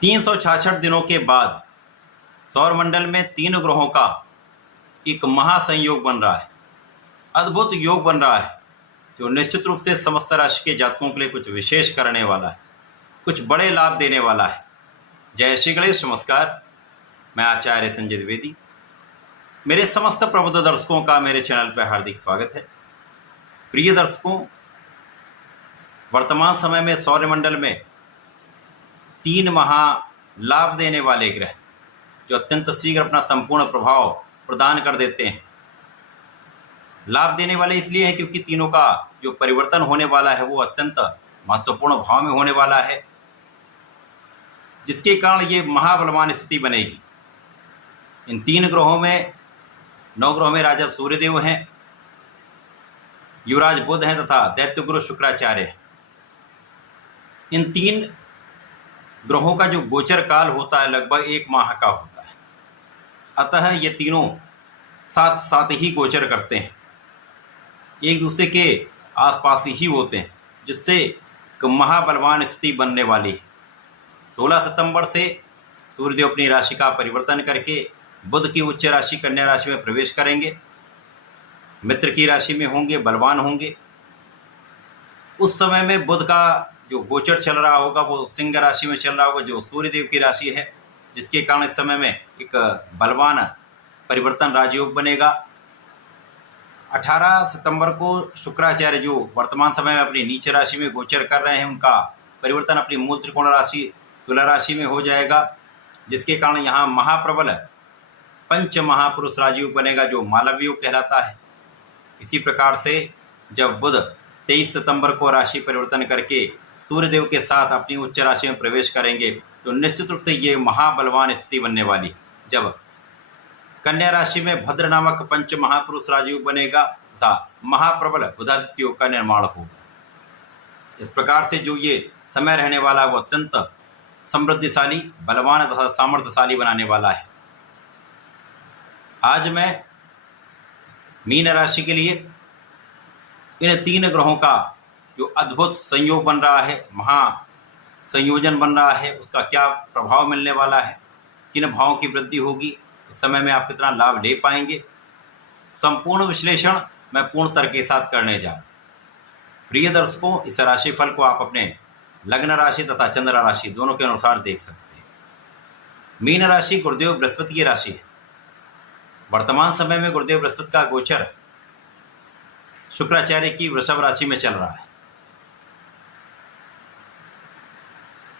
366 दिनों के बाद सौरमंडल में 3 ग्रहों का एक महासंयोग बन रहा है, अद्भुत योग बन रहा है, जो निश्चित रूप से समस्त राशि के जातकों के लिए कुछ विशेष करने वाला है, कुछ बड़े लाभ देने वाला है। जय श्री गणेश। नमस्कार, मैं आचार्य संजय द्विवेदी। मेरे समस्त प्रबुद्ध दर्शकों का मेरे चैनल पर हार्दिक स्वागत है। प्रिय दर्शकों, वर्तमान समय में सौरमंडल में 3 महा लाभ देने वाले ग्रह जो अत्यंत शीघ्र अपना संपूर्ण प्रभाव प्रदान कर देते हैं। लाभ देने वाले इसलिए हैं क्योंकि तीनों का जो परिवर्तन होने वाला है वो अत्यंत महत्वपूर्ण भाव में होने वाला है, जिसके कारण ये महाबलवान स्थिति बनेगी। इन 3 ग्रहों में 9 ग्रहों में राजा सूर्यदेव हैं, युवराज बुध हैं तथा दैत्य गुरु शुक्राचार्य हैं। इन 3 ग्रहों का जो गोचर काल होता है लगभग 1 माह का होता है। अतः ये तीनों साथ साथ ही गोचर करते हैं, एक दूसरे के आसपास ही होते हैं, जिससे एक महाबलवान स्थिति बनने वाली है। 16 सितंबर से सूर्यदेव अपनी राशि का परिवर्तन करके बुध की उच्च राशि कन्या राशि में प्रवेश करेंगे, मित्र की राशि में होंगे, बलवान होंगे। उस समय में बुध का जो गोचर चल रहा होगा वो सिंह राशि में चल रहा होगा, जो सूर्यदेव की राशि है, जिसके कारण इस समय में एक बलवान परिवर्तन राजयोग बनेगा। 18 सितंबर को शुक्राचार्य जो वर्तमान समय में अपनी नीच राशि में गोचर कर रहे हैं, उनका परिवर्तन अपनी मूल त्रिकोण राशि तुला राशि में हो जाएगा, जिसके कारण यहाँ महाप्रबल पंच महापुरुष राजयोग बनेगा, जो मालव योग कहलाता है। इसी प्रकार से जब बुध 23 सितंबर को राशि परिवर्तन करके सूर्यदेव के साथ अपनी उच्च राशि में प्रवेश करेंगे, तो निश्चित रूप से ये महाबलवान स्थिति बनने वाली। जब कन्या राशि में भद्र नामक पंच महापुरुष राजयोग बनेगा तथा महाप्रबल बुधादित्य योग का निर्माण होगा। इस प्रकार से जो ये समय रहने वाला है वो अत्यंत समृद्धिशाली, बलवान तथा सामर्थ्यशाली बनाने वाला है। आज मैं मीन राशि के लिए इन 3 ग्रहों का जो अद्भुत संयोग बन रहा है, महा संयोजन बन रहा है, उसका क्या प्रभाव मिलने वाला है, किन भावों की वृद्धि होगी, इस समय में आप कितना लाभ ले पाएंगे, संपूर्ण विश्लेषण मैं पूर्ण तर्क के साथ करने जा रहा हूं। प्रिय दर्शकों, इस राशिफल को आप अपने लग्न राशि तथा चंद्र राशि दोनों के अनुसार देख सकते हैं। मीन राशि गुरुदेव बृहस्पति की राशि है। वर्तमान समय में गुरुदेव बृहस्पति का गोचर शुक्राचार्य की वृषभ राशि में चल रहा है।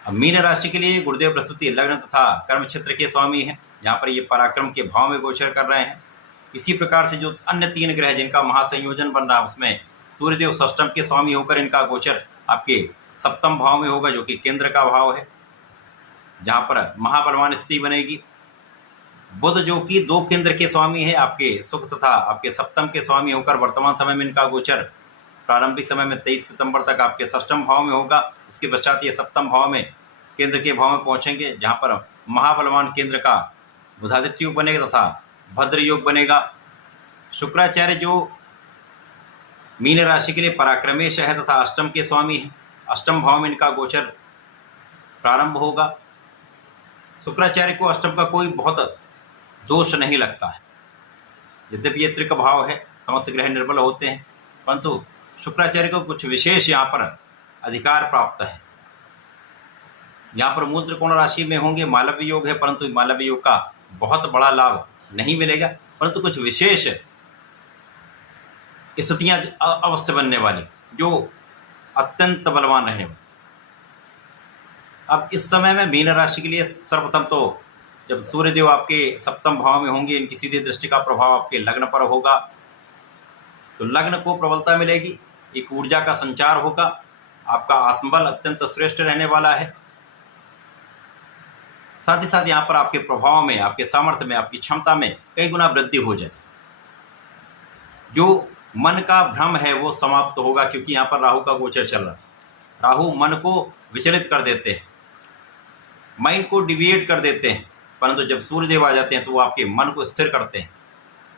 अब मीन राशि के लिए गुरुदेव बृहस्पति लग्न तथा कर्म क्षेत्र के स्वामी हैं, जहाँ पर ये पराक्रम के भाव में गोचर कर रहे हैं। इसी प्रकार से जो अन्य 3 ग्रह जिनका महासंयोजन बन रहा है, उसमें सूर्यदेव षष्टम के स्वामी होकर इनका गोचर आपके सप्तम भाव में होगा, जो कि केंद्र का भाव है, जहाँ पर महाबलवान स्थिति बनेगी। बुध जो कि 2 केंद्र के स्वामी है, आपके सुख तथा आपके सप्तम के स्वामी होकर वर्तमान समय में इनका गोचर प्रारंभिक समय में 23 सितंबर तक आपके षष्टम भाव में होगा। उसके पश्चात ये सप्तम भाव में केंद्र के भाव में पहुंचेंगे, जहां पर महाबलवान केंद्र का बुधादित्य योग बनेगा तथा भद्र योग बनेगा। शुक्राचार्य जो मीन राशि के लिए पराक्रमेश है तथा अष्टम के स्वामी है, अष्टम भाव में इनका गोचर प्रारंभ होगा। शुक्राचार्य को अष्टम का कोई बहुत दोष नहीं लगता है, यद्यपि ये त्रिक भाव है, समस्त ग्रह निर्बल होते हैं, परंतु शुक्राचार्य को कुछ विशेष यहाँ पर अधिकार प्राप्त है। यहाँ पर मूल त्रिकोण राशि में होंगे, मालव्य योग है, परंतु मालव्य योग का बहुत बड़ा लाभ नहीं मिलेगा, परंतु कुछ विशेष स्थितियां अवश्य बनने वाली, जो अत्यंत बलवान रहने वाली। अब इस समय में मीन राशि के लिए सर्वप्रथम तो जब सूर्यदेव आपके सप्तम भाव में होंगे, इनकी सीधी दृष्टि का प्रभाव आपके लग्न पर होगा, तो लग्न को प्रबलता मिलेगी, एक ऊर्जा का संचार होगा, आपका आत्मबल अत्यंत श्रेष्ठ रहने वाला है। साथ ही साथ यहाँ पर आपके प्रभाव में, आपके सामर्थ्य में, आपकी क्षमता में कई गुना वृद्धि हो जाए। जो मन का भ्रम है वो समाप्त होगा, क्योंकि यहाँ पर राहु का गोचर चल रहा है। राहु मन को विचलित कर देते हैं, माइंड को डिविएट कर देते हैं, परंतु जब सूर्यदेव आ जाते हैं तो वो आपके मन को स्थिर करते हैं,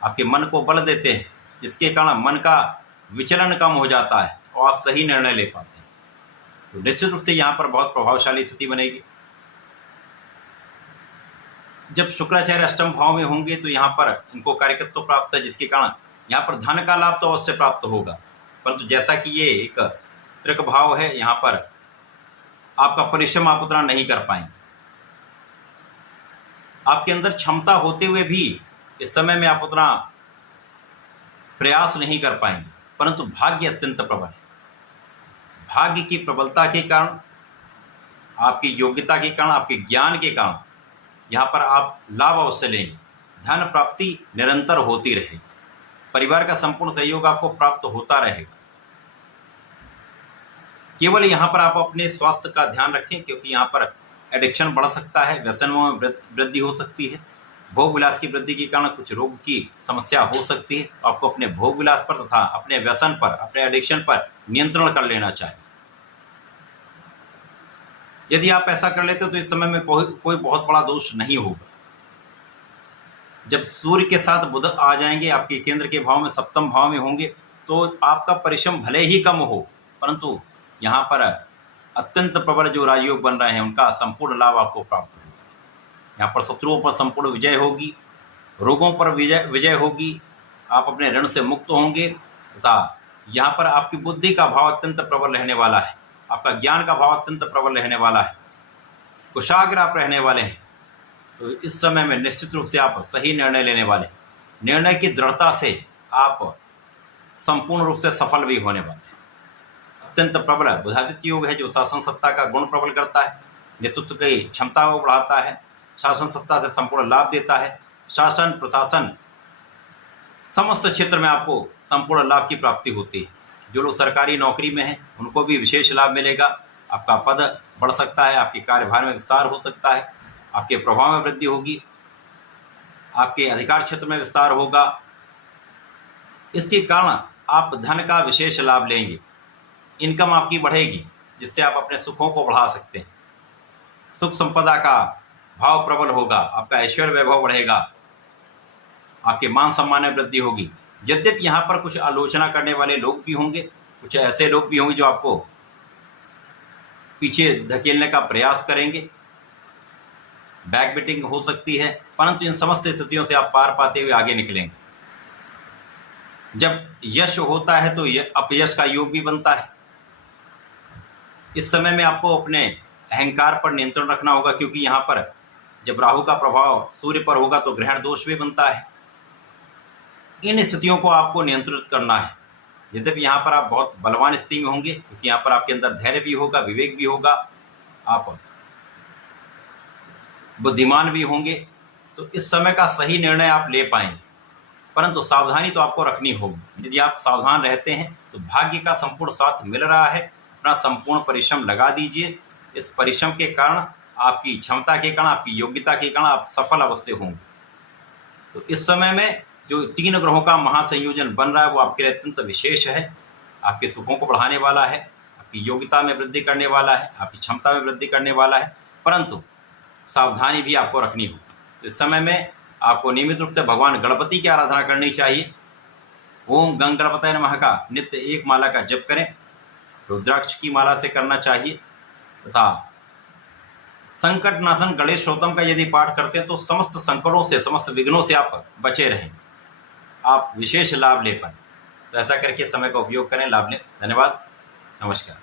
आपके मन को बल देते हैं, जिसके कारण मन का विचलन कम हो जाता है और आप सही निर्णय ले पाते हैं। तो निश्चित रूप से यहाँ पर बहुत प्रभावशाली स्थिति बनेगी। जब शुक्राचार्य अष्टम भाव में होंगे तो यहाँ पर इनको कार्यकत्व प्राप्त है, जिसके कारण यहाँ पर धन का लाभ तो अवश्य प्राप्त होगा, परंतु जैसा कि ये एक त्रिक भाव है, यहाँ पर आपका परिश्रम आप उतना नहीं कर पाएंगे। आपके अंदर क्षमता होते हुए भी इस समय में आप उतना प्रयास नहीं कर पाएंगे, परंतु भाग्य अत्यंत प्रबल है। भाग्य की प्रबलता के कारण, आपकी योग्यता के कारण, आपके ज्ञान के कारण यहाँ पर आप लाभ अवश्य लेंगे। धन प्राप्ति निरंतर होती रहेगी, परिवार का संपूर्ण सहयोग आपको प्राप्त होता रहेगा। केवल यहाँ पर आप अपने स्वास्थ्य का ध्यान रखें, क्योंकि यहाँ पर एडिक्शन बढ़ सकता है, व्यसनों में वृद्धि हो सकती है। भोग विलास की वृद्धि के कारण कुछ रोग की समस्या हो सकती है। आपको अपने भोग विलास पर तथा अपने व्यसन पर, अपने एडिक्शन पर नियंत्रण कर लेना चाहिए। यदि आप ऐसा कर लेते हो तो इस समय में कोई बहुत बड़ा दोष नहीं होगा। जब सूर्य के साथ बुध आ जाएंगे, आपके केंद्र के भाव में, सप्तम भाव में होंगे, तो आपका परिश्रम भले ही कम हो, परंतु यहाँ पर अत्यंत प्रबल जो राजयोग बन रहे हैं उनका संपूर्ण लाभ आपको प्राप्त होगा। यहाँ पर शत्रुओं पर संपूर्ण विजय होगी, रोगों पर विजय होगी, आप अपने ऋण से मुक्त होंगे तथा यहाँ पर आपकी बुद्धि का भाव अत्यंत प्रबल रहने वाला है, आपका ज्ञान का भाव अत्यंत प्रबल रहने वाला है, कुशाग्र आप रहने वाले हैं। तो इस समय में निश्चित रूप से आप सही निर्णय लेने वाले हैं। निर्णय की दृढ़ता से आप संपूर्ण रूप से सफल भी होने वाले हैं। अत्यंत प्रबल बुधादित्य योग है, जो शासन सत्ता का गुण प्रबल करता है, नेतृत्व की क्षमता को बढ़ाता है, शासन सत्ता से संपूर्ण लाभ देता है। शासन प्रशासन समस्त क्षेत्र में आपको संपूर्ण लाभ की प्राप्ति होती है। जो लोग सरकारी नौकरी में हैं उनको भी विशेष लाभ मिलेगा। आपका पद बढ़ सकता है, आपके कार्यभार में विस्तार हो सकता है, आपके प्रभाव में वृद्धि होगी, आपके अधिकार क्षेत्र में विस्तार होगा। इसके कारण आप धन का विशेष लाभ लेंगे, इनकम आपकी बढ़ेगी, जिससे आप अपने सुखों को बढ़ा सकते हैं। सुख संपदा का भाव प्रबल होगा, आपका ऐश्वर्य वैभव बढ़ेगा, आपके मान सम्मान में वृद्धि होगी। यद्यपि यहाँ पर कुछ आलोचना करने वाले लोग भी होंगे, कुछ ऐसे लोग भी होंगे जो आपको पीछे धकेलने का प्रयास करेंगे, बैकबिटिंग हो सकती है, परंतु इन समस्त स्थितियों से आप पार पाते हुए आगे निकलेंगे। जब यश होता है तो अपयश का योग भी बनता है। इस समय में आपको अपने अहंकार पर नियंत्रण रखना होगा, क्योंकि यहाँ पर जब राहु का प्रभाव सूर्य पर होगा तो ग्रहण दोष भी बनता है। इन स्थितियों को आपको नियंत्रित करना है। यद्यपि यहाँ पर आप बहुत बलवान स्थिति में होंगे, क्योंकि यहाँ पर आपके अंदर धैर्य भी होगा, विवेक भी होगा, आप बुद्धिमान भी होंगे, तो इस समय का सही निर्णय आप ले पाएंगे। परंतु सावधानी तो आपको रखनी होगी। यदि आप सावधान रहते हैं तो भाग्य का संपूर्ण साथ मिल रहा है। अपना संपूर्ण परिश्रम लगा दीजिए। इस परिश्रम के कारण, आपकी क्षमता के कारण, आपकी योग्यता के कारण आप सफल अवश्य होंगे। तो इस समय में जो 3 ग्रहों का महासंयोजन बन रहा है वो आपके लिए अत्यंत विशेष है। आपके सुखों को बढ़ाने वाला है, आपकी योग्यता में वृद्धि करने वाला है, आपकी क्षमता में वृद्धि करने वाला है, परंतु सावधानी भी आपको रखनी होगी। तो इस समय में आपको नियमित रूप से भगवान गणपति की आराधना करनी चाहिए। ओम गंग गणपतये नमः का नित्य 1 माला का जप करें, रुद्राक्ष की माला से करना चाहिए तथा संकट नाशन गणेश स्तोत्रम का यदि पाठ करते हैं तो समस्त संकटों से, समस्त विघ्नों से आप बचे रहें, आप विशेष लाभ ले पाएं। तो ऐसा करके समय का उपयोग करें, लाभ लें। धन्यवाद, नमस्कार।